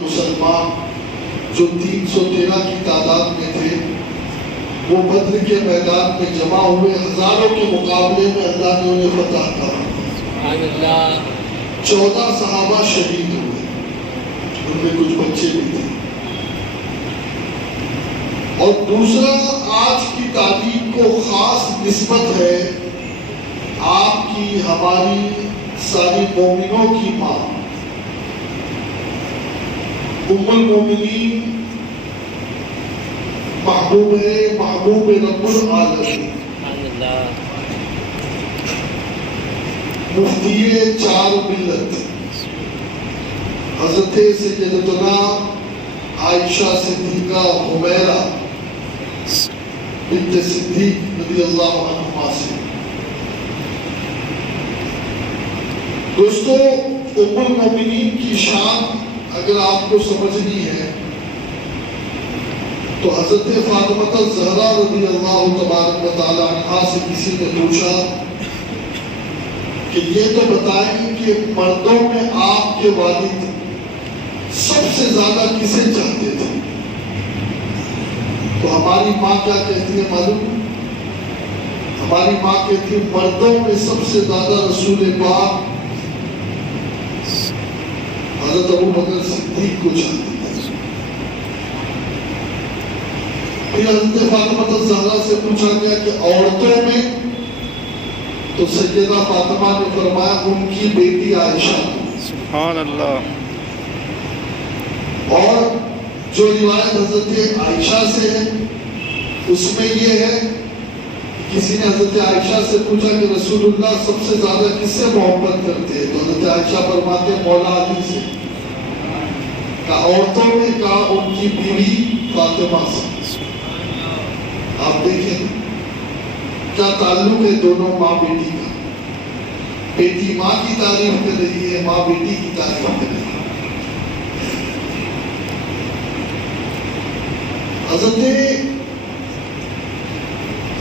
مسلمان جو 313 کی تعداد میں تھے وہ بدر کے میدان میں جمع ہوئے، ہزاروں کے مقابلے میں اللہ نے انہیں فتح کرا۔ 14 صحابہ شہید ہوئے، ان میں کچھ بچے بھی تھے۔ اور دوسرا، آج کی تاریخ کو خاص نسبت ہے آپ کی، ہماری ساری مومنوں کی ماں ام المومنین، محبوب رب العالمین، مفتی 4 ملت، حضرت سیدتنا عائشہ صدیقہ حمیرہ بنت صدیق رضی اللہ عنہما سے۔ دوستو، ام المومنین کی شان اگر آپ کو سمجھنی ہے تو حضرت فاطمہ الزہرا رضی اللہ تبارک و تعالی عنہا سے کسی نے پوچھا کہ یہ تو بتائیں کہ مردوں میں آپ کے والد سب سے زیادہ کسے چاہتے تھے؟ تو ہماری ماں کیا کہتی ہے معلوم؟ ہماری ماں کہتی ہے مردوں میں سب سے زیادہ رسول پاک حضرت ابو بکر صدیق کو چاہتے تھے۔ پھر حضرت فاطمہ الزہرا سے پوچھا گیا کہ عورتوں میں، تو سیدہ فاطمہ نے فرمایا ان کی بیٹی عائشہ۔ سبحان اللہ۔ اور جو روایت حضرت عائشہ سے ہے اس میں یہ ہے، کسی نے حضرت عائشہ سے پوچھا کہ رسول اللہ سب سے زیادہ کس سے محبت کرتے ہیں؟ تو حضرت عائشہ فرماتے ہیں مولا علی سے۔ کہا عورتوں میں، کہا ان کی بیوی فاطمہ سے۔ آپ دیکھیں کیا تعلق ہے دونوں ماں بیٹی کا۔ بیٹی ماں کی تعریف کر رہی ہے، ماں بیٹی کی تعریف کر رہی ہے۔ حضرت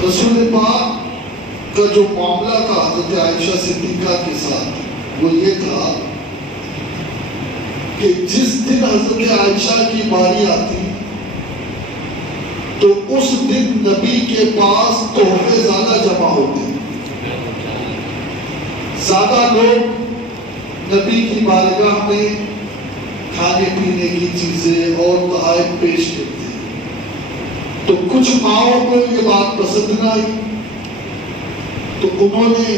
رسول پاک کا جو معاملہ تھا حضرت عائشہ صدیقہ کے ساتھ وہ یہ تھا کہ جس دن حضرت عائشہ کی باری آتی تو اس دن نبی کے پاس تحفے زیادہ جمع ہوتے، زیادہ لوگ نبی کی بارگاہ میں کھانے پینے کی چیزیں اور تحائف پیش کرتے۔ تو کچھ ماؤں کو یہ بات پسند نہ آئی تو انہوں نے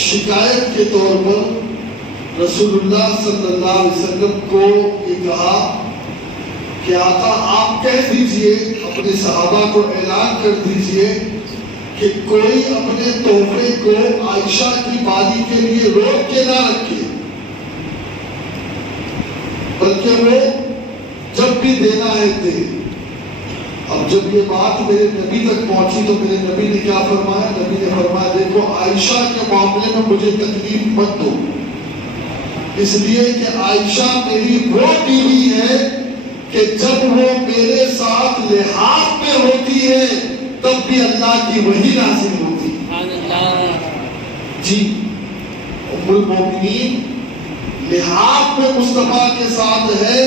شکایت کے طور پر رسول اللہ صلی اللہ علیہ وسلم کو یہ کہا کہ آقا آپ کہہ دیجئے، اپنے صحابہ کو اعلان کر دیجئے کہ کوئی اپنے تحفے کو عائشہ کی باری کے لیے روک کے نہ رکھے، بلکہ وہ جب بھی دینا ہے دے۔ اب جب یہ بات میرے نبی تک پہنچی تو میرے نبی نے کیا فرمایا؟ نبی نے فرمایا دیکھو عائشہ کے معاملے میں مجھے تکلیف مت دو، اس لیے کہ عائشہ میری وہ بیوی ہے کہ جب وہ میرے ساتھ لحاظ میں ہوتی ہے تب بھی اللہ کی وحی نازل ہوتی ہے۔ جی، ام المومنین لحاظ میں مصطفیٰ کے ساتھ ہے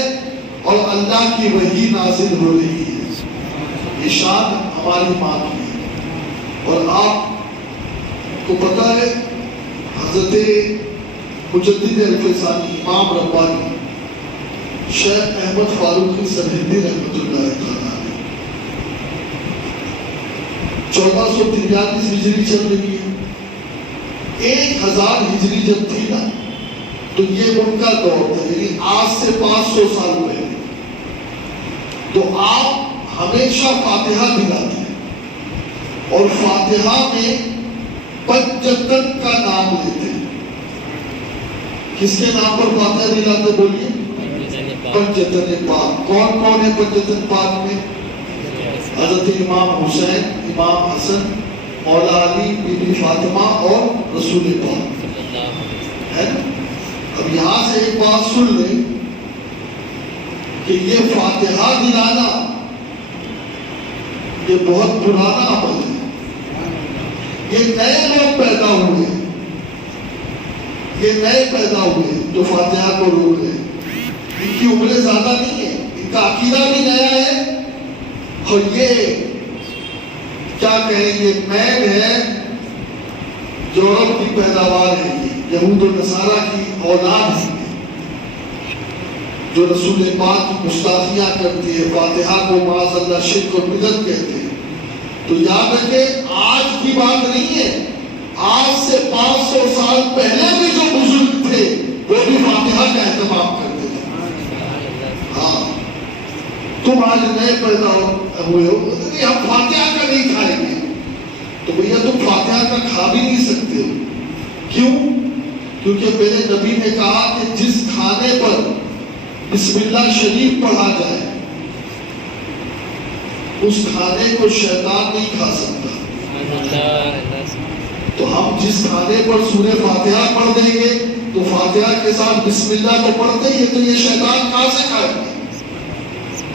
اور اللہ کی وحی نازل ہو رہی ہے۔ یہ شان ہماری ماں کی ہے۔ اور آپ کو پتہ ہے حضرت مجدد الفسانی امام ربانی شیخ احمد فاروقی سرہندی رحمۃ اللہ تعالی 1443 ہجری چل رہی ہے، 1000 ہجری جب تھی نا تو یہ ان کا دور تھا، یعنی آج سے 500 سال پہلے۔ تو آپ ہمیشہ فاتحہ دلاتے ہیں اور فاتحہ میں پنجتن کا نام لیتے ہیں۔ کس کے نام پر فاتحہ دلاتے بولیے؟ پنجتن پاک۔ کون کون ہے پنجتن پاک میں؟ حضرت امام حسین، امام حسن، مولا علی، بی بی فاطمہ اور رسول پاک ہے نا۔ اب یہاں سے ایک بات سن لیں کہ یہ فاتحہ دلانا یہ بہت پرانا عمل ہے۔ یہ نئے لوگ پیدا ہوئے، یہ نئے پیدا ہوئے جو فاتحہ کو رو رہے ہیں، ان کی عمریں زیادہ نہیں ہے، ان کا عقیدہ بھی نیا ہے، اور یہ کیا کہیں گے مین ہے، یورپ کی پیداوار ہے، یہ یہود و نصارہ کی اولاد ہے جو رسول پاک کی گستاخیاں کرتی ہے، فاتحہ کو معاذ اللہ شرک اور بدعت کہتے ہیں۔ تو یاد رکھیں آج کی بات نہیں ہے، آج سے 500 سال پہلے بھی جو بزرگ تھے وہ بھی فاتحہ کا اہتمام کرتے تھے۔ ہاں تم آج نئے پیدا ہوئے ہو، ہم فاتحہ کا نہیں کھائیں گے، تو بھیا تم فاتحہ کا کھا بھی نہیں سکتے ہو۔ کیوں؟ کیونکہ میرے نبی نے کہا کہ جس کھانے پر بسم اللہ شریف پڑھا جائے اس کھانے کو شیطان نہیں کھا سکتا۔ تو ہم جس کھانے پر سورہ فاتحہ پڑھ دیں گے تو فاتحہ کے ساتھ بسم اللہ تو پڑھتے ہی، تو یہ شیطان کہاں سے کھائے گا؟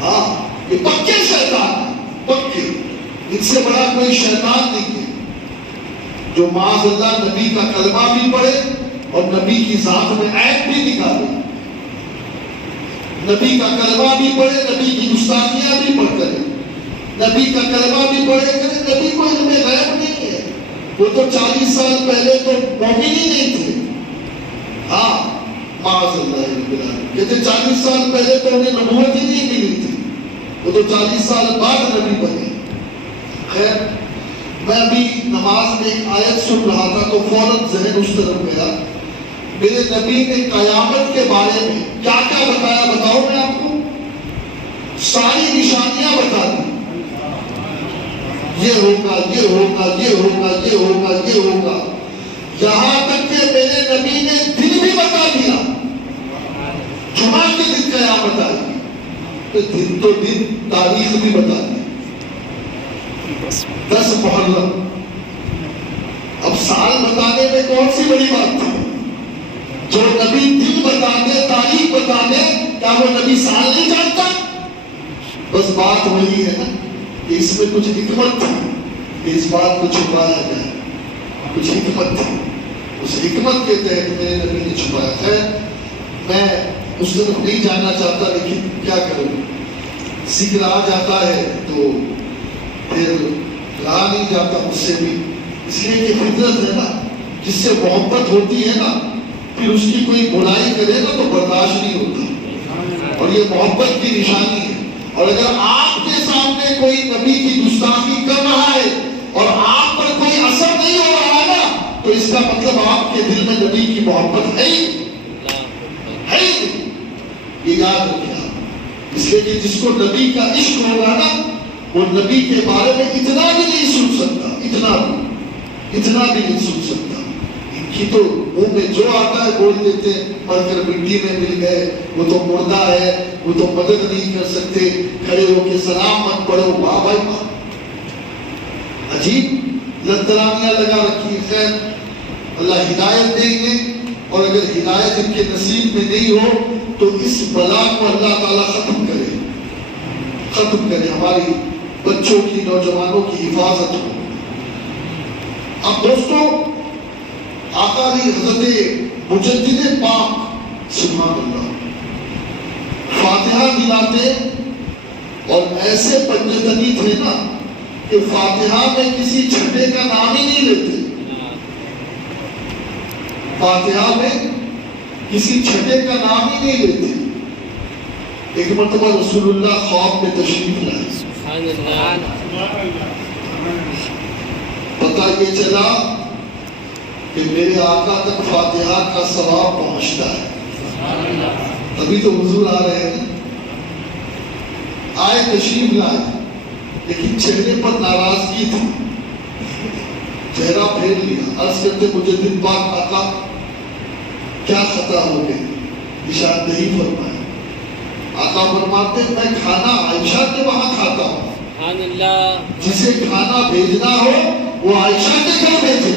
ہاں یہ پکے شیطان ہیں، پکے، ان سے بڑا کوئی شیطان نہیں ہے جو معاذ اللہ نبی کا کلمہ بھی پڑھے اور نبی کی ذات میں عیب بھی نکالے، نبی کا کلمہ بھی پڑھے، نبی کی گستاخیاں بھی پڑھ کرے، نبی کا کلمہ بھی پڑھے کرے۔ نبی کو علم غیب نہیں ہے، وہ تو 40 سال پہلے تو مومن ہی نہیں تھے۔ ہاں معاذ اللہ، کہتے 40 سال پہلے تو انہیں نبوت ہی نہیں ملی تھی، وہ تو 40 سال بعد نبی بنے۔ خیر میں ابھی نماز میں ایک آیت سن رہا تھا تو فوراً ذہن اس طرف گیا، میرے نبی نے قیامت کے بارے میں کیا کیا بتایا بتاؤ میں آپ کو؟ ساری نشانیاں بتا دی، یہ ہوگا یہ ہوگا یہ ہوگا یہ ہوگا یہ ہوگا، یہاں تک کہ میرے نبی نے دن بھی بتا دیا، جمعہ کے دن قیامت آئے گی، تو دن تو دن تاریخ بھی بتا دی، 10 محرم۔ اب سال بتانے میں کون سی بڑی بات تھی؟ جو نبی دن بتا دے، تاریخ بتا دے، کیا وہ نبی سال نہیں جانتا؟ بس بات وہی ہے نا کہ اس میں کچھ حکمت تھی کہ اس بات کو چھپایا جائے، کچھ حکمت تھی، اس حکمت کے تحت میرے نبی نے چھپایا۔ خیر میں اس طرف نہیں جانا چاہتا، لیکن کیا کروں، ذکر آ جاتا ہے تو پھر رہا نہیں جاتا مجھ سے بھی، اس لیے کہ فطرت ہے نا، جس سے محبت ہوتی ہے نا پھر اس کی کوئی برائی کرے نا تو برداشت نہیں ہوتا، اور یہ محبت کی نشانی ہے۔ اور اگر آپ کے سامنے کوئی نبی کی گستاخی کر رہا ہے اور آپ پر کوئی اثر نہیں ہو رہا ہے نا تو اس کا مطلب آپ کے دل میں نبی کی محبت ہے ہی نہیں، یہ یاد رکھیں آپ۔ اس لیے کہ جس کو نبی کا عشق ہوگا نا وہ نبی کے بارے میں اتنا بھی نہیں سن سکتا، اتنا بھی نہیں سن سکتا، ان کی تو منہ میں جو آتا ہے بول دیتے، مر کر مٹی میں مل گئے، وہ تو مردہ ہے، وہ تو مدد نہیں کر سکتے، کھڑے ہو کے سلام مت پڑھو، واہ بھائی واہ، عجیب لطرانیاں لگا رکھی۔ خیر اللہ ہدایت دیں گے، اور اگر ہدایت ان کے نصیب میں نہیں ہو تو اس بلا کو اللہ تعالیٰ ختم کرے، ہماری بچوں کی، نوجوانوں کی حفاظت ہو۔ اب دوستو آقا علی حضرت مجدد پاک سبحان اللہ فاتحہ دلاتے، اور ایسے پنجتنی تھے نا کہ فاتحہ میں کسی چھٹے کا نام ہی نہیں لیتے، فاتحہ میں کسی چھٹے کا نام ہی نہیں لیتے۔ ایک مرتبہ رسول اللہ خواب میں تشریف لائے، پتہ یہ چلا کہ میرے آقا تک فاتحہ کا ثواب پہنچتا ہے، تبھی تو حضور آ رہے ہیں، آئے تشریف لائے، لیکن چہرے پر ناراضگی تھی، چہرہ پھیر لیا، عرض کرتے مجدد پاک آقا کیا خطا ہو گئی، نشاندہی فرمائے۔ آقا فرماتے میں کھانا عائشہ کے وہاں کھاتا ہوں، جسے کھانا بھیجنا ہو وہ عائشہ کے گھر بھیجے،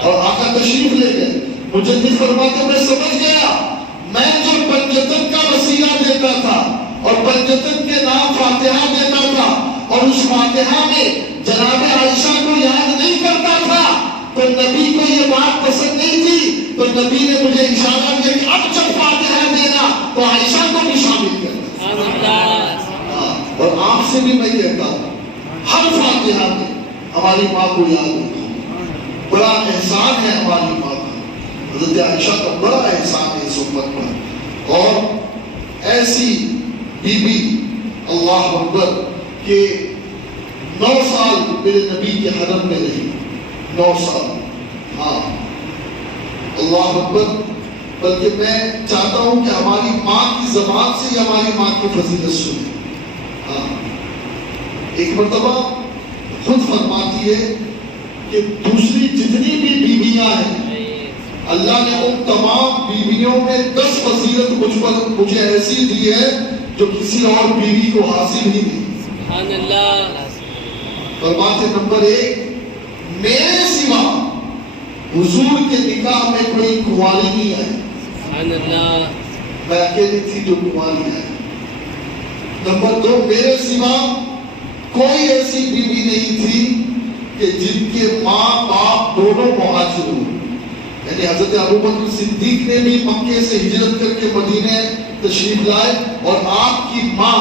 اور آقا تشریف لے گئے۔ مجدد فرماتے میں سمجھ گیا، میں جو پنجتن کا وسیلہ دیتا تھا اور پنجتن کے نام فاتحہ دیتا تھا اور اس فاتحہ میں جناب عائشہ کو یاد نہیں کرتا تھا تو نبی کو یہ بات پسند نہیں تھی، تو نبی نے مجھے اشارہ دیا کہ اب جب فاتحہ دینا تو عائشہ کو بھی شامل کرنا. اور آپ سے بھی میں کہتا ہوں ہر فاتحہ میں ہماری ماں کو یاد رکھو. بڑا احسان ہے ہماری ماں کا. حضرت عائشہ کا بڑا احسان ہے اس امت پر. اور ایسی بی بی اللہ اکبر کہ 9 سال میرے نبی کے حرم میں رہی. 9 سال. ہاں اللہ اکبر. بلکہ میں چاہتا ہوں کہ ہماری ماں کی زبان سے ہی ہماری ماں کی فضیلت سنیں. ہاں ایک مرتبہ خود فرماتی ہے کہ دوسری جتنی بھی بیویاں ہیں اللہ نے ان تمام بیویوں میں 10 فضیلت مجھے ایسی دی ہے جو کسی اور بیوی کو حاصل ہی نہیں. سبحان اللہ. فرماتے نمبر 1 میرے سوا حضور کے نکاح میں کوئی کنواری نہیں آئی. سبحان اللہ. میں اکیلی تھی جو کنواری آئی. نمبر 2 میرے سوا کوئی ایسی بیوی نہیں تھی کہ جن کے ماں باپ دونوں مہاجر ہوں. یعنی حضرت ابوبکر صدیق نے بھی مکے سے ہجرت کر کے مدینے تشریف لائے اور آپ کی ماں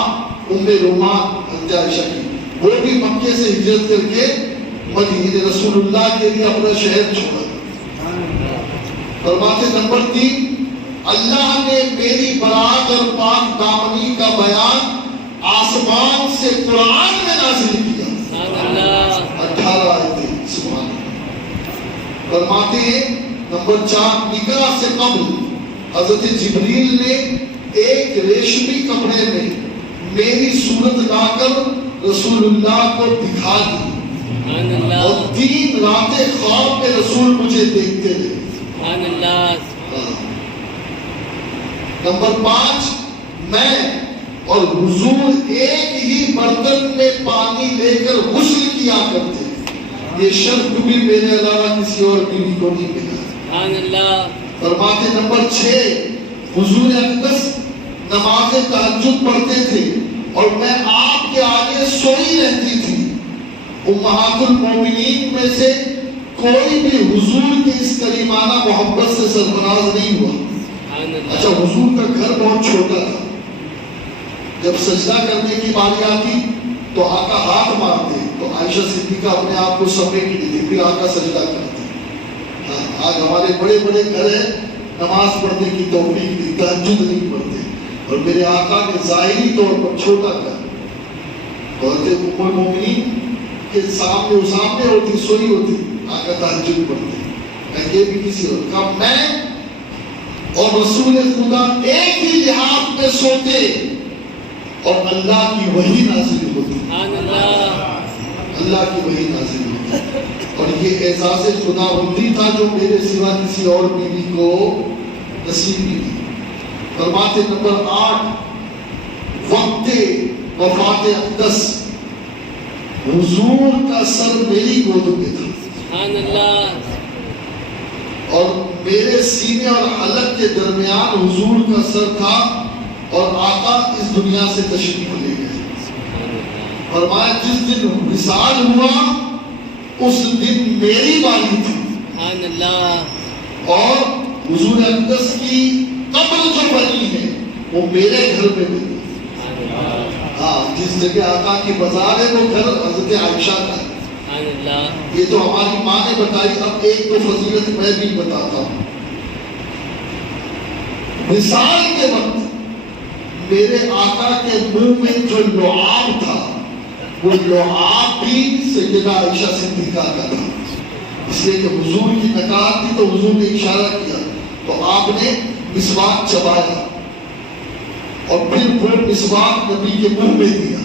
ام رومان حضرت عائشہ کی وہ بھی مکے سے ہجرت کر کے مدینے رسول اللہ کے لیے اپنا شہر چھوڑا. فرماتے نمبر 3 اللہ نے میری برات اور پاک دامنی کا بیان آسمان سے قرآن میں نازل کیا. سبحان اللہ. 18 آیتیں. سبحان اللہ. فرماتے ہیں نمبر 4 نکاح سے قبل حضرت جبریل نے ایک ریشمی کپڑے میں میری صورت لا کر رسول اللہ کو دکھا دی. سبحان اللہ. اور 3 راتیں خواب میں رسول مجھے دیکھتے رہے. سبحان اللہ. نمبر 5 میں اور حضور ایک ہی برتن میں پانی لے کر غسل کیا کرتے. یہ شرط بھی میرے علاوہ کسی اور بیوی کو نہیں ملا. سبحان اللہ. فرماتے نمبر 6 حضور اقدس نماز تہجد پڑھتے تھے اور میں آپ کے آگے سوئی رہتی تھی. امہات المومنین میں سے کوئی بھی حضور کی اس کریمانہ محبت سے سرفراز نہیں ہوا. اچھا حضور کا گھر بہت چھوٹا تھا. جب سجدہ کرنے کی باری آتی تو آقا ہاتھ مارتے تو عائشہ صدیقہ اپنے آپ کو سمیٹ لیتی پھر آقا سجدہ کرتے. آج ہمارے بڑے بڑے گھر ہیں نماز پڑھنے کی توفیق نہیں تہجد نہیں پڑھتے. اور میرے آقا نے ظاہری طور پر چھوٹا گھر حضرت ام المومنین کے سامنے ہوتی سوئی ہوتی آقا تہجد پڑھتے. میں یہ بھی کسی اور کا میں اور رسول خدا ایک ہی لحاظ میں سوتے اور اللہ کی وحی نازل ہوتی. سبحان اللہ. اللہ کی وحی نازل ہوتی. اور یہ اعزاز خدا بندی تھا جو میرے سوا کسی اور بیوی کو نصیب نہیں. فرماتے نمبر 8 وقت وفات اقدس حضور کا سر میری گود میں تھا. سبحان اللہ. اور میرے سینے اور حلق کے درمیان حضور کا سر تھا اور آقا اس دنیا سے تشریف لے گئے. فرمایا جس دن وصال ہوا اس دن میری باری تھی. سبحان اللہ. اور حضور اقدس کی قبر جو بنی ہے وہ میرے گھر میں بنی. ہاں جس جگہ آقا کی بازار ہے وہ گھر حضرت عائشہ کا ہے. سبحان اللہ. یہ تو ہماری ماں نے بتائی. اب ایک تو فضیلت میں بھی بتاتا ہوں. وصال کے وقت میرے آقا کے منہ میں جو لعاب تھا وہ لعاب بھی سیدہ عائشہ صدیقہ کا تھا. اس لیے کہ حضور کی نکاح تھی تو حضور نے اشارہ کیا تو آپ نے مسواک چبایا اور پھر وہ مسواک نبی کے منہ میں دیا.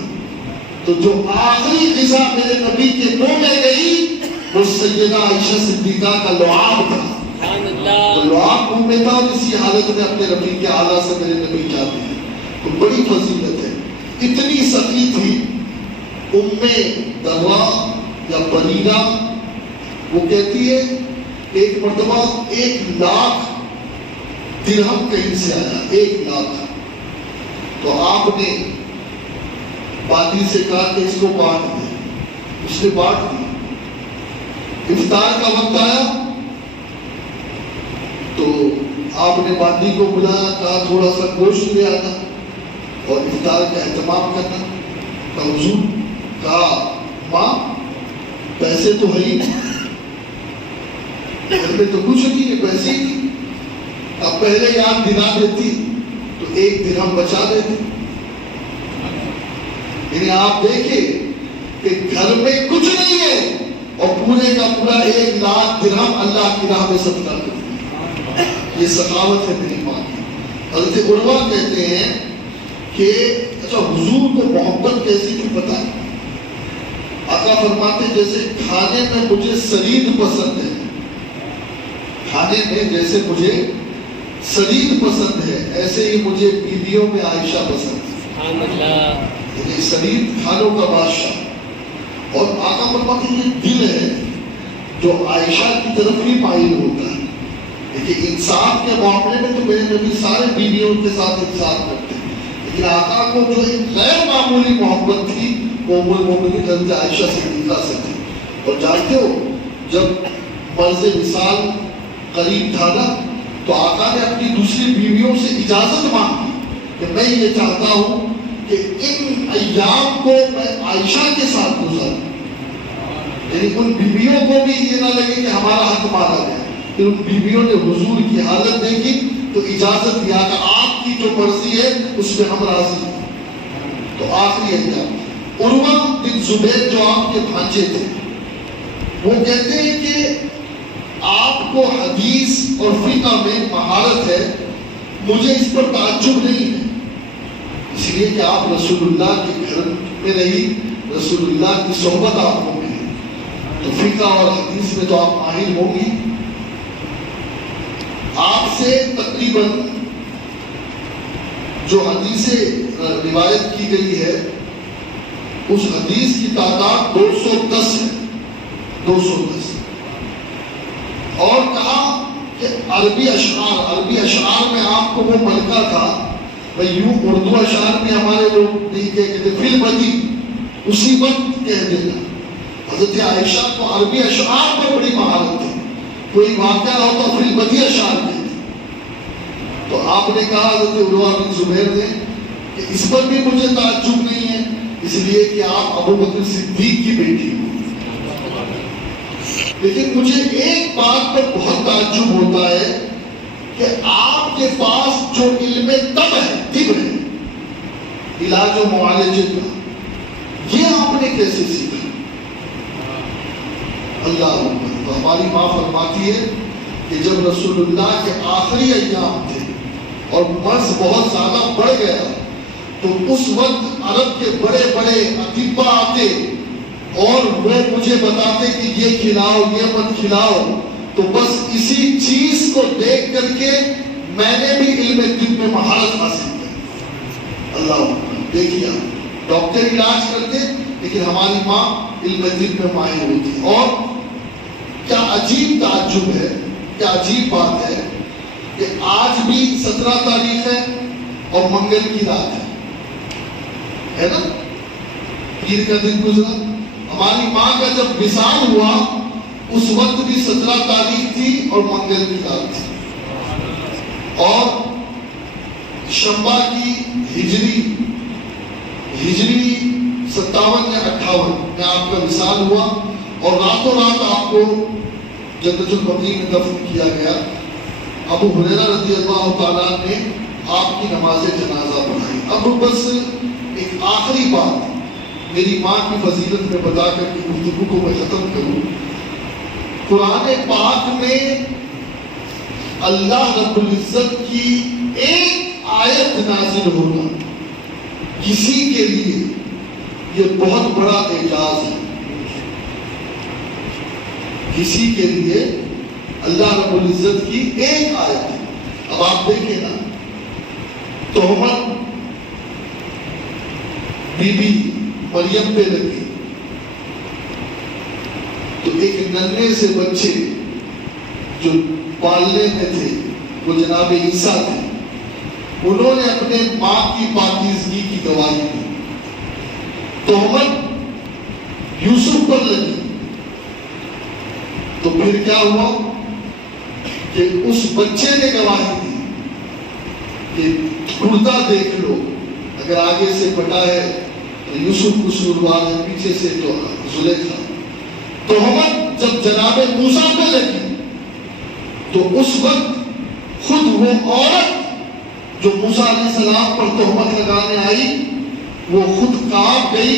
تو جو آخری غذا میرے نبی کے منہ میں گئی وہ سیدہ عائشہ صدیقہ کا لعاب تھا. سبحان اللہ. لعاب منہ میں تھا اور اسی حالت میں اپنے رفیق اعلیٰ سے میرے نبی جاتے ہیں. تو بڑی فضیلت ہے. اتنی سخی تھی ام دروا یا بریرہ. وہ کہتی ہے ایک مرتبہ 1,00,000 درہم کہیں سے آیا. 1,00,000. تو آپ نے باتی سے کہا کہ اس کو بانٹ دے. اس نے بانٹ دی. افطار کا وقت آیا تو آپ نے باندی کو بلایا، کہا تھوڑا سا گوشت لے آنا اور افطار کا اہتمام کرنا. کہا حضور، کہا ماں پیسے تو ہے ہی نہیں، گھر میں تو کچھ نہیں ہے، پیسے ہی نہیں. اب پہلے یاد دلا دیتی تو 1 درہم بچا دیتی. یعنی آپ دیکھیں کہ گھر میں کچھ نہیں ہے اور پورے کا پورا 1 لاکھ درہم اللہ کی راہ میں صدقہ کرتی. یہ سخاوت ہے میری ماں کی. حضرت عروہ کہتے ہیں کہ اچھا حضور کو محبت کیسی تھی پتہ ہے؟ آقا فرماتے جیسے کھانے میں مجھے سرید پسند ہے، کھانے میں جیسے مجھے سرید پسند ہے، ایسے ہی مجھے بیویوں میں عائشہ پسند ہے. سبحان اللہ. یعنی سرید کھانوں کا بادشاہ. اور آقا فرماتے یہ دل ہے جو عائشہ کی طرف ہی مائل ہوتا ہے. لیکن انصاف کے معاملے میں تو میرے نبی سارے بیویوں کے ساتھ انصاف کرتے ہیں، لیکن آقا کو جو ایک غیر معمولی محبت تھی وہ ام المؤمنین حضرت عائشہ صدیقہ سے تھی. اور جانتے ہو جب مرض وصال قریب تھا نا تو آقا نے اپنی دوسری بیویوں سے اجازت مانگی کہ میں یہ چاہتا ہوں کہ ان ایام کو میں عائشہ کے ساتھ گزاروں. یعنی ان بیویوں کو بھی یہ نہ لگے کہ ہمارا حق مارا گیا. پھر ان بیویوں نے حضور کی حالت دیکھی تو اجازت دیا کہ آپ کی جو مرضی ہے اس میں ہم راضی ہیں. تو آخری ایام عروہ بن زبیر جو آپ کے بھانجے تھے وہ کہتے ہیں کہ آپ کو حدیث اور فقہ میں مہارت ہے، مجھے اس پر تعجب نہیں ہے، اس لیے کہ آپ رسول اللہ کے گھر میں رہی، رسول اللہ کی صحبت آپ کو ملی، تو فقہ اور حدیث میں تو آپ ماہر ہوں گی. آپ سے تقریباً جو حدیثیں روایت کی گئی ہے اس حدیث کی تعداد 210 ہے، 210. اور کہا کہ عربی اشعار میں آپ کو وہ ملکہ تھا، بھئی یوں اردو اشعار میں ہمارے لوگ نہیں کہتے فی البدی، اسی وقت کہہ دینا. حضرت عائشہ کو عربی اشعار پر بڑی مہارت تھی، کوئی واقعہ ہوتا فی البدی اشعار کہتے. تو آپ نے کہا حضرت عروہ بن زبیر نے کہ اس پر بھی مجھے تعجب نہیں ہے، اس لیے کہ آپ ابو بکر صدیق کی بیٹی ہو. لیکن مجھے ایک بات پر بہت تعجب ہوتا ہے کہ آپ کے پاس جو علم طب ہے، علاج و معالجے کا، یہ آپ نے کیسے سیکھا؟ اللہ اکبر. تو ہماری ماں فرماتی ہے کہ جب رسول اللہ کے آخری ایام تھے اور مرض بہت زیادہ بڑھ گیا تو اس وقت عرب کے بڑے بڑے اطباء آتے اور وہ مجھے بتاتے کہ یہ کھلاؤ یہ مت کھلاؤ. تو بس اسی چیز کو دیکھ کر کے میں نے بھی علم طب میں مہارت حاصل کی. اللہ دیکھیے ڈاکٹر علاج کرتے لیکن ہماری ماں علم طب میں ماہر ہوتی. اور کیا عجیب تعجب ہے، کیا عجیب بات ہے کہ آج بھی 17 تاریخ ہے اور منگل کی رات ہے نا، پیر کا دن گزرا. ہماری ماں کا جب وصال ہوا اس وقت بھی 17 تاریخ تھی اور منگل کی رات تھی. اور شمبا کی ہجری 57 یا 58 میں آپ کا وصال ہوا اور راتوں رات آپ کو جنت البقیع میں دفن کیا گیا. ابو ہریرہ رضی اللہ تعالیٰ نے آپ کی نماز جنازہ پڑھائی. اب بس ایک آخری بات میری ماں کی فضیلت میں بتا کر کے گفتگو کو میں ختم کروں. قرآن پاک میں اللہ رب العزت کی ایک آیت نازل ہونا کسی کے لیے یہ بہت بڑا اعجاز ہے. کسی کے لیے اللہ رب العزت کی ایک آیت ہے. اب آپ دیکھیں نا، تہمت بی بی مریم پہ لگی تو ایک ننھے سے بچے جو پالنے میں تھے وہ جناب عیسیٰ تھے، انہوں نے اپنے ماں کی پاکیزگی کی گواہی دی. تہمت یوسف پر لگی تو پھر کیا ہوا کہ اس بچے نے گواہی دی کہ کرتا دیکھ لو، اگر آگے سے پٹا ہے تو یوسف قصوروار ہے، پیچھے سے تو زلیخا۔ تہمت جب جناب موسیٰ پہ لگی تو اس وقت خود وہ عورت جو موسیٰ علیہ السلام پر تہمت لگانے آئی وہ خود کانپ گئی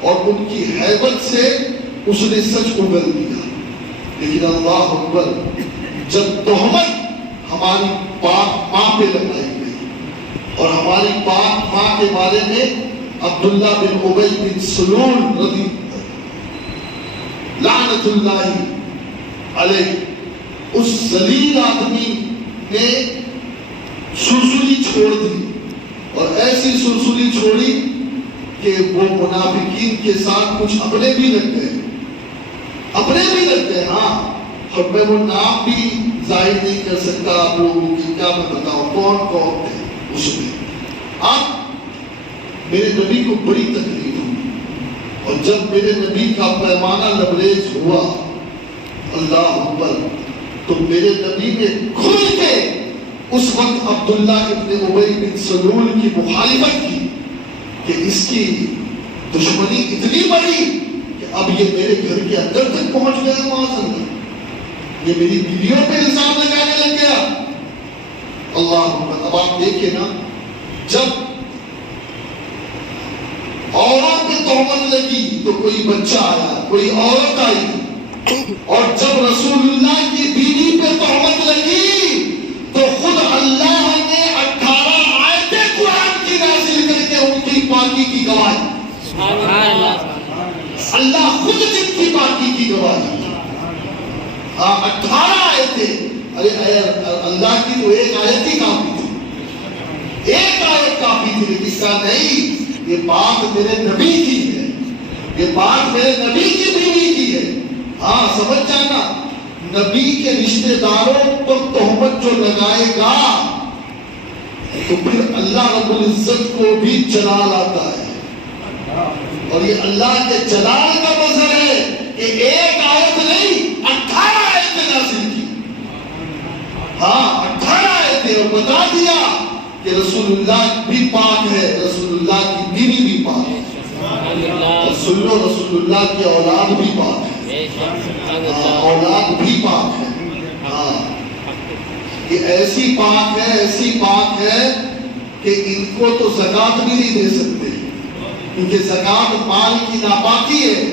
اور ان کی ہیبت سے اس نے سچ اگل دیا۔ لیکن اللہ اکبر، جب تہمت ہماری پاک ماں پہ لگائی گئی اور ہماری پاک ماں کے بارے میں عبداللہ بن ابی بن سلول رضی لعنت اللہ علیہ، اس ذلیل آدمی نے سرسری چھوڑ دی، اور ایسی سرسری چھوڑی کہ وہ منافقین کے ساتھ کچھ اپنے بھی لگ گئے، ہاں، اور میں وہ نام بھی ظاہر نہیں کر سکتا آپ لوگوں کی، کیا میں بتاؤں کون تھے اس میں۔ اب میرے نبی کو بڑی تکلیف ہوئی، اور جب میرے نبی کا پیمانہ لبریز ہوا، اللہ اکبر، تو میرے نبی نے کھل کے اس وقت عبداللہ ابن ابی بن سلول کی مخالفت کی کہ اس کی دشمنی اتنی بڑی کہ اب یہ میرے گھر کے اندر تک پہنچ گیا، معاذ اللہ، یہ میری بیویوں پہ الزام لگانے لگ گیا۔ اللہ اکبر، اب آپ دیکھیں نا، جب عورت پہ تہمت لگی تو کوئی بچہ آیا، کوئی عورت آئی، اور جب رسول اللہ کی بیوی پہ تہمت لگی تو خود اللہ نے 18 آیتیں قرآن کی نازل کر کے ان کی پاکی کی گواہی، اللہ خود جن کی پاکی کی گواہی، 18 آیتیں، ارے اللہ کی تو ایک آیت ہی کافی تھی، ایک آیت کافی تھی، لیکن اس کا نہیں، یہ بات میرے نبی کی ہے، یہ بات میرے نبی کی بیوی کی ہے۔ ہاں سمجھ جانا، نبی کے رشتہ داروں پر تہمت جو لگائے گا تو پھر اللہ رب العزت کو بھی جلال آتا ہے، اور یہ اللہ کے جلال کا مظہر ہے کہ ایک آیت نہیں 18 آیتیں نازل کی، ہاں 18 آیتیں، اور بتا دیا کہ رسول اللہ بھی پاک ہے، رسول اللہ کی بیوی بھی پاک ہے، اور سن لو رسول اللہ کی اولاد بھی پاک ہے، اولاد بھی پاک ہے، ہاں یہ ایسی پاک ہے کہ ان کو تو زکوٰۃ بھی نہیں دے سکتے، کیونکہ زکوٰۃ مال کی ناپاکی ہے،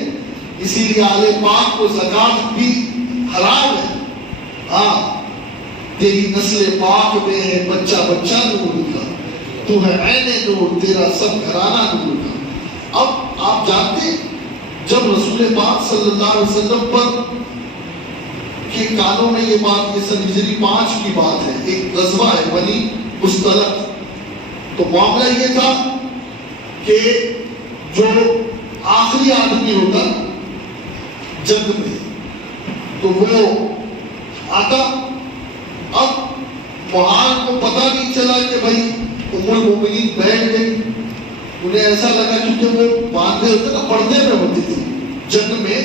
اسی لیے آل پاک کو زکوٰۃ بھی حرام ہے۔ ہاں تیری نسل پاک میں ہے بچہ بچہ نور کا، تو ہے عین نور، تیرا سب گھرانہ نور کا۔ اب آپ جانتے ہیں جب رسول پاک صلی اللہ علیہ وسلم پر کے کانوں میں یہ بات، یہ سن ہجری 5 کی بات ہے، ایک غزوہ ہے بنی مستلق، تو معاملہ یہ تھا کہ جو آخری آدمی ہوتا جنگ میں تو وہ آتا، اب وہاں کو پتہ نہیں چلا کہ بھائی ام المومنین بیٹھ گئی، انہیں ایسا لگا کیونکہ وہ باندھے ہوتے نا، پردے میں ہوتی تھی، جنگ میں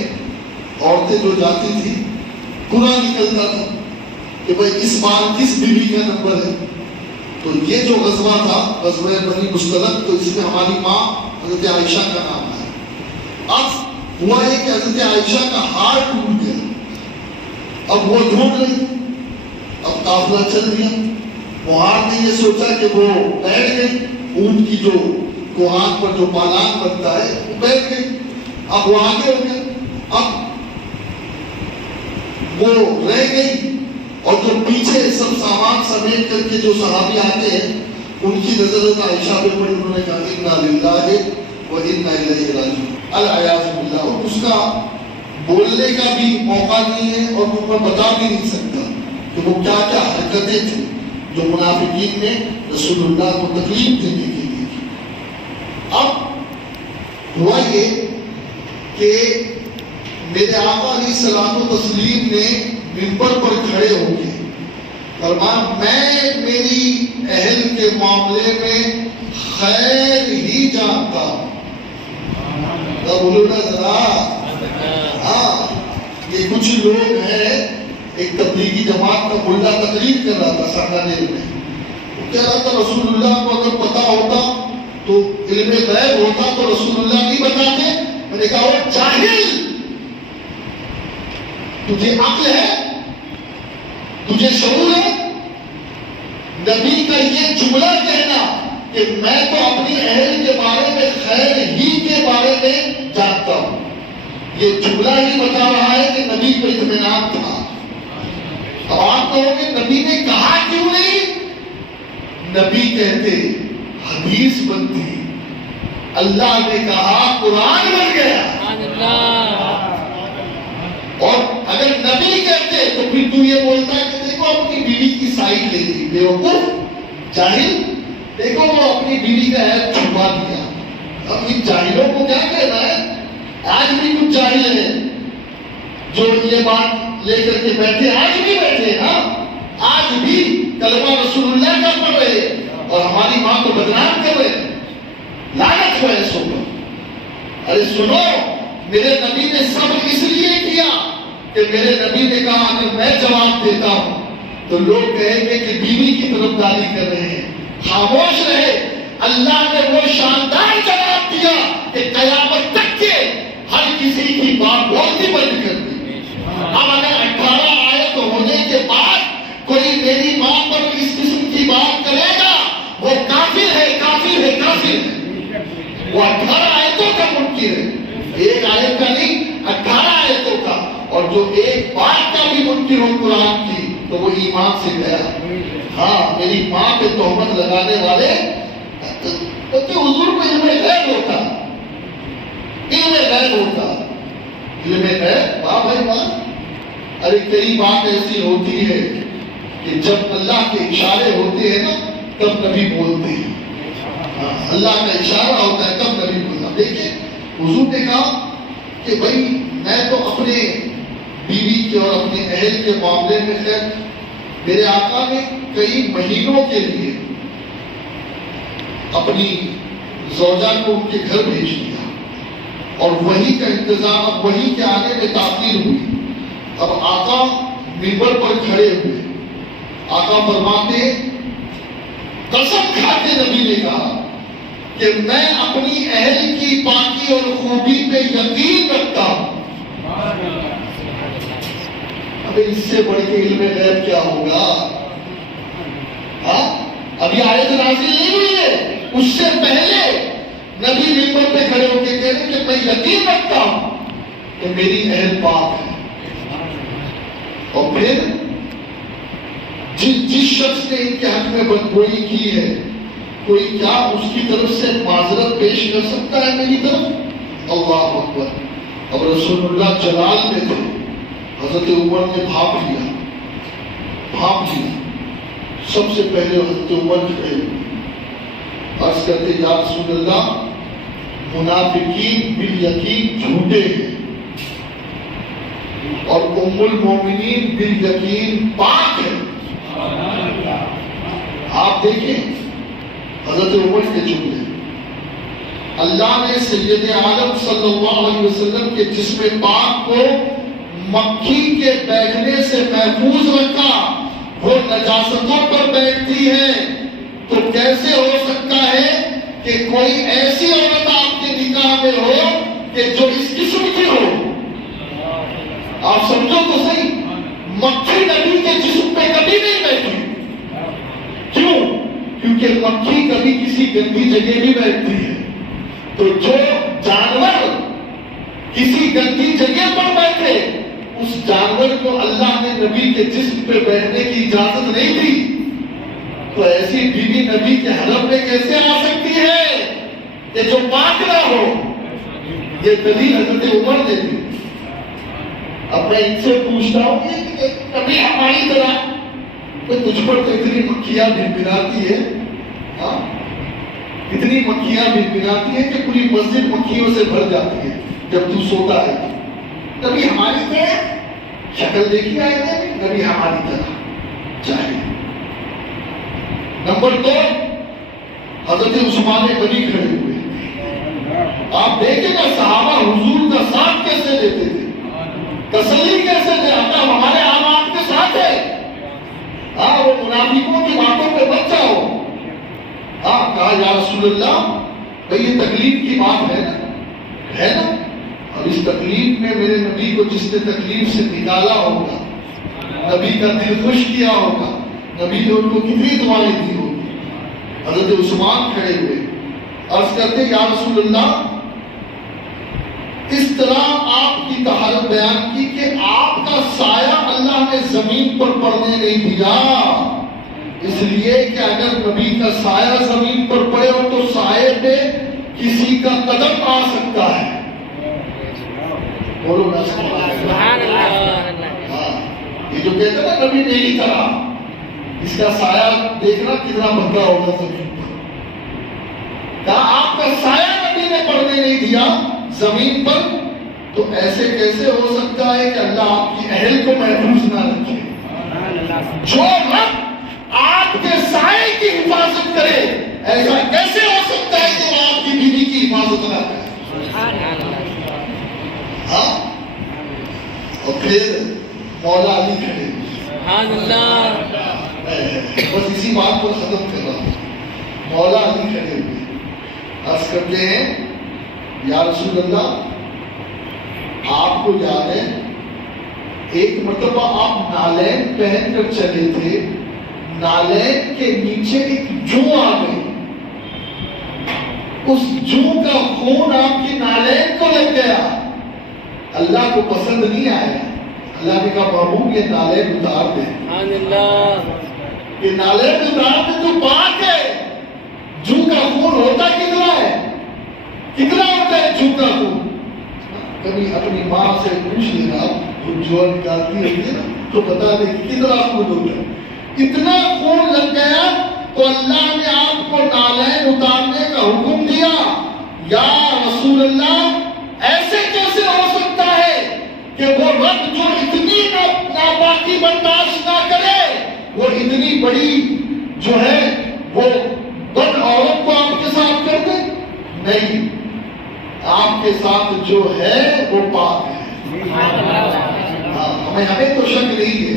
عورتیں جو جاتی تھی پورا نکلتا تھا کہ بھائی اس بار کس بیوی کا نمبر ہے، تو یہ جو غزوہ تھا غزوہ بنی مستلق، تو اس میں ہماری ماں حضرت عائشہ کا نام ہے۔ اب ہوا یہ کہ حضرت عائشہ کا ہار ٹوٹ گیا، اب وہ ڈھونڈ رہی، اب قافلہ چل گیا، مہار نے یہ سوچا کہ وہ بیٹھ گئی، اونٹ کی جو کوہان پر جو پالان بنتا ہے وہ بیٹھ گئی، اب وہ آگے ہو گیا، اب وہ رہ گئی، اور جو پیچھے سب سامان سمیٹ کر کے جو صحابی آتے ہیں ان کی نظر عائشہ پہ پڑی، انہوں نے کہا انا للہ و انا الیہ راجعون، العیاذ باللہ، اور اس کا بولنے کا بھی موقع نہیں ہے، اور وہ میں بتا بھی نہیں سکتا کہ وہ کیا کیا حرکتیں تھیں جو منافقین نے رسول اللہ کو تکلیف دینے کے لیے کی۔ اب ہوا یہ کہ میرے آقا علیہ الصلوۃ والتسلیم نے منبر پر کھڑے ہو کے فرمایا میں میری اہل کے معاملے میں خیر ہی جانتا ہوں۔ بولو نا ذرا، ہاں یہ کچھ لوگ ہیں، ایک تبلیغی جماعت کا ملا تقریر کر رہا تھا سانگا نیل میں، وہ کہہ رہا تھا رسول اللہ کو اگر پتا ہوتا تو علم غیب ہوتا تو رسول اللہ نہیں بتاتے. میں نے کہا وہ جاہل، تجھے عقل ہے، تجھے شعور ہے؟ نبی کا یہ جملہ کہنا کہ میں تو اپنی اہل کے بارے میں خیر ہی کے بارے میں جانتا ہوں، یہ جملہ ہی بتا رہا ہے کہ نبی کو اطمینان تھا. اب آپ کہو گے نبی نے کہا کیوں نہیں؟ نبی کہتے حدیث بنتی، اللہ نے کہا قرآن بن گیا. سبحان اللہ. اور اگر نبی کہتے تو پھر تو یہ بولتا ہے کہ دیکھو اپنی بیوی کی سائڈ لے لی، بیوقوف جاہل. دیکھو وہ اپنی بیوی کا عیب چھپا دیا. اب ان جاہلوں کو کیا کہنا ہے؟ آج بھی کچھ جاہل ہیں جو یہ بات لے کر کے بیٹھے، آج بھی بیٹھے، ہاں آج بھی کلمہ رسول اللہ کا پڑھ رہے اور ہماری ماں کو بدنام کر رہے. لعنت ہو ایسوں پر. ارے سنو، میرے نبی نے صبر اس لیے کیا کہ میرے نبی نے کہا اگر میں جواب دیتا ہوں تو لوگ کہیں گے کہ بیوی کی طرفداری کر رہے ہیں. خاموش رہے. اللہ نے وہ شاندار جواب دیا کہ قیامت تک کے ہر کسی کی بات بولتی بند کر دی. اب اگر 18 آیت ہونے کے بعد کوئی میری ماں پر اس قسم کی بات کرے گا وہ کافر ہے، کافر ہے، کافر ہے. وہ 18 آیتوں کا منکر ہے، ایک آیت کا نہیں، 18 آیتوں کا. اور جو ایک بات کا بھی منکر ہو قرآن کی تو وہ ایمان سے گیا. ہاں میری ماں پہ تہمت لگانے والے تو حضور کو علم غیب ہوتا، علم غیب ہوتا، علم غیب. واہ بھائی واہ. ارے کئی بات ایسی ہوتی ہے کہ جب اللہ کے اشارے ہوتے ہیں نا تب نبی بولتے ہیں. اللہ کا اشارہ ہوتا ہے تب نبی بولتا. دیکھیں حضور نے کہا کہ بھائی میں تو اپنے بیوی کے اور اپنے اہل کے معاملے میں خیر، میرے آقا نے کئی مہینوں کے لیے اپنی زوجہ کو ان کے گھر بھیج دیا اور وہی کا انتظام، اب وہی کے آنے میں تاخیر ہوئی. اب آقا منبر پر کھڑے ہوئے، آقا فرماتے قسم کھاتے نبی نے کہا کہ میں اپنی اہل کی پاکی اور خوبی پہ یقین رکھتا ہوں. ابھی اس سے بڑھ کے علم غیب کیا ہوگا؟ ابھی آیت نازل نہیں ہوئی ہے، اس سے پہلے نبی منبر پہ کھڑے ہو کے کہہ رہے کہ میں یقین رکھتا ہوں کہ میری اہل پاک ہے. اور پھر جس شخص نے ان کے حق میں بدگوئی کی ہے کوئی کیا اس کی طرف سے معذرت پیش کر سکتا ہے میری طرف؟ اللہ اکبر. اب رسول اللہ جلال میں تھے، حضرت عمر نے بھاپ لیا. سب سے پہلے حضرت عمر کھڑے ہوئے، عرض کرتے یا رسول اللہ منافقین بالیقین جھوٹے ہیں اور ام المومنین بالیقین پاک ہے. آپ دیکھیں حضرت عمر کے جملے، اللہ نے سید عالم صلی اللہ علیہ وسلم کے جسم پاک کو مکھی کے بیٹھنے سے محفوظ رکھا. وہ نجاستوں پر بیٹھتی ہے تو کیسے ہو سکتا ہے کہ کوئی ایسی عورت آپ کے نکاح میں ہو کہ جو اس قسم کی ہو؟ آپ سمجھو تو صحیح، مکھی نبی کے جسم پہ کبھی نہیں بیٹھی. کیوں؟ کیونکہ مکھی کبھی کسی گندی جگہ بھی بیٹھتی ہے. تو جو جانور کسی گندی جگہ پر بیٹھے اس جانور کو اللہ نے نبی کے جسم پہ بیٹھنے کی اجازت نہیں دی. تو ایسی بیوی نبی کے حرم میں کیسے آ سکتی ہے کہ جو پاک نہ ہو؟ یہ دلیل حضرت عمر نے دی. اب میں ان سے پوچھتا ہوں کہ کبھی ہماری طرح تجھ پر تو اتنی مکھیاں بھنبھناتی ہے، اتنی مکھیاں بھنبھناتی ہے کہ پوری مسجد مکھیوں سے بھر جاتی ہے جب تو سوتا ہے. کبھی ہماری طرح شکل دیکھی آئے گا؟ کبھی ہماری طرح چاہیے. نمبر 2 حضرت عثمان غنی کھڑے ہوئے. آپ دیکھیں نا صحابہ حضور کا ساتھ کیسے دیتے تھے، تسلی کیسے دے. ہم ہمارے آپ کے ساتھ ہے. وہ منافقوں کی باتوں پہ بچ جاؤ. کہا یا رسول اللہ بھئی یہ تکلیف کی بات ہے نا، اور اس تکلیف میں میرے نبی کو جس نے تکلیف سے نکالا ہوگا، نبی کا دل خوش کیا ہوگا، نبی نے ان کو کتنی دعائیں دی ہوگی۔ حضرت عثمان کھڑے ہوئے عرض کرتے یا رسول اللہ اس طرح آپ کی طہارت بیان کی کہ آپ کا سایہ اللہ نے زمین پر پڑنے نہیں دیا، اس لیے کہ اگر نبی کا سایہ زمین پر پڑے ہو تو سائے پہ کسی کا قدم آ سکتا ہے۔ بولو نا سبحان اللہ۔ ہاں یہ جو کہتے ہیں نا نبی میری طرح، اس کا سایہ دیکھنا کتنا بھگا ہوگا زمین پر۔ کہا آپ کا سایہ نبی نے پڑنے نہیں دیا زمین پر، تو ایسے کیسے ہو سکتا ہے کہ اللہ آپ کی اہل کو محفوظ نہ رکھے؟ جو رب آپ کے سائے کی حفاظت کرے ایسا کیسے ہو سکتا ہے کہ وہ آپ کی بیوی کی حفاظت نہ کرے؟ ہاں اور پھر مولا علی کھڑے، سبحان اللہ۔ بس اسی بات کو ختم کر رہا ہوں۔ مولا علی کھڑے ہوئے عرض کرتے ہیں یا رسول اللہ آپ کو یاد ہے ایک مرتبہ آپ نالین پہن کر چلے تھے، نالین کے نیچے ایک جو آ گئی، اس جو کا خون آپ کی نالین کو لگ گیا، اللہ کو پسند نہیں آیا، اللہ نے کہا محبوب یہ نالین اتار دے، یہ نالین اتار دے، تو پاک ہے۔ جو کا خون ہوتا کتنا ہے، کتنا ہوتا ہے جو کا خون؟ کبھی اپنی ماں سے پوچھ لینا، جو نکالتی ہوتی ہے نا تو بتا دے کتنا خون ہوتا ہے۔ اتنا خون لگ گیا تو اللہ نے آپ کو نالین اتارنے کا حکم دیا۔ یا رسول اللہ ایسے کیسے ہو سکتا ہے کہ وہ رب جو اتنی ناپاکی برداشت نہ کرے، وہ اتنی بڑی جو ہے وہ بد عورت کو آپ کے ساتھ کر دے؟ نہیں، آپ کے ساتھ جو ہے وہ پاک ہے۔ ہمیں تو شک نہیں ہے،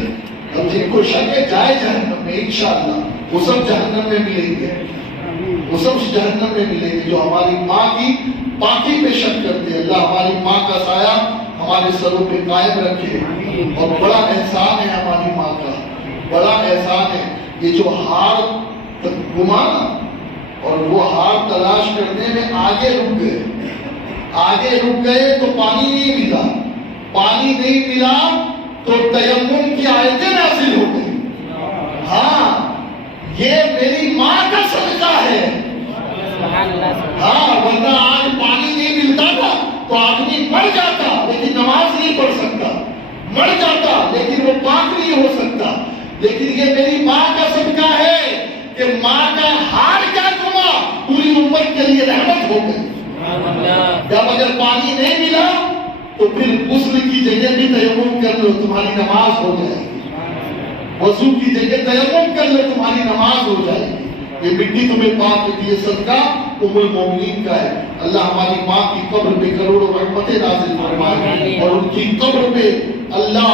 اب جن کو شک ہے جائے جہنم میں انشاءاللہ، وہ سب جہنم میں ملیں گے، وہ سب جہنم میں ملیں گے جو ہماری ماں کی پاکی پہ شک کرتے ہیں۔ اللہ ہماری ماں کا سایہ ہمارے سروں پہ قائم رکھے، اور بڑا احسان ہے ہماری ماں کا، بڑا احسان ہے۔ یہ جو ہار گمانا اور وہ ہار تلاش کرنے میں آگے رک گئے تو پانی نہیں ملا، پانی نہیں ملا تو تیمم کی آیتیں نازل ہو گئی۔ ہاں یہ میری ماں کا صدقہ ہے۔ ہاں ورنہ آج پانی نہیں ملتا تھا تو آدمی مر جاتا لیکن نماز نہیں پڑھ سکتا، مر جاتا لیکن وہ پاک نہیں ہو سکتا۔ لیکن یہ میری ماں کا صدقہ ہے کہ ماں کا ہار کیا گما پوری امت کے لیے رحمت ہو گئی۔ جب اگر پانی نہیں ملا تو پھر غسل کی جگہ بھی تیمم کر لو، تمہاری نماز ہو جائے گی۔ وضو کی جگہ تیمم کر لو، تمہاری نماز ہو جائے گی۔ یہ مٹی تمہیں پاک کرتی ہے، صدقہ ام المومنین کا ہے۔ اللہ ہماری ماں کی قبر پہ کروڑوں رحمتیں نازل فرمائے، اور ان کی قبر پہ اللہ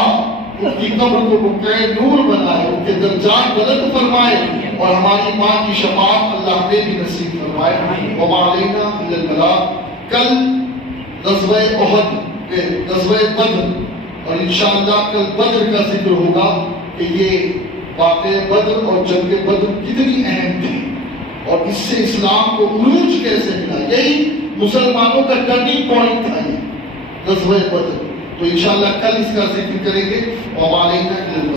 ان کی قبر کو بقعہ نور بنائے، ان کے درجات بلند فرمائے، اور ہماری ماں کی شفاعت اللہ ہمیں بھی نصیب فرمائے۔ وما علینا الا البلاغ۔ کل غزوہ احد پہ غزوہ بدر، اور انشاءاللہ کل بدر کا ذکر ہوگا کہ یہ واقعہ بدر اور جنگ بدر کتنی اہم تھی، اور اس سے اسلام کو عروج کیسے ملا۔ یہی مسلمانوں کا ٹرننگ پوائنٹ تھا یہ غزوہ بدر۔ تو انشاءاللہ کل اس کا ذکر کریں گے۔ وما علینا الا البلاغ۔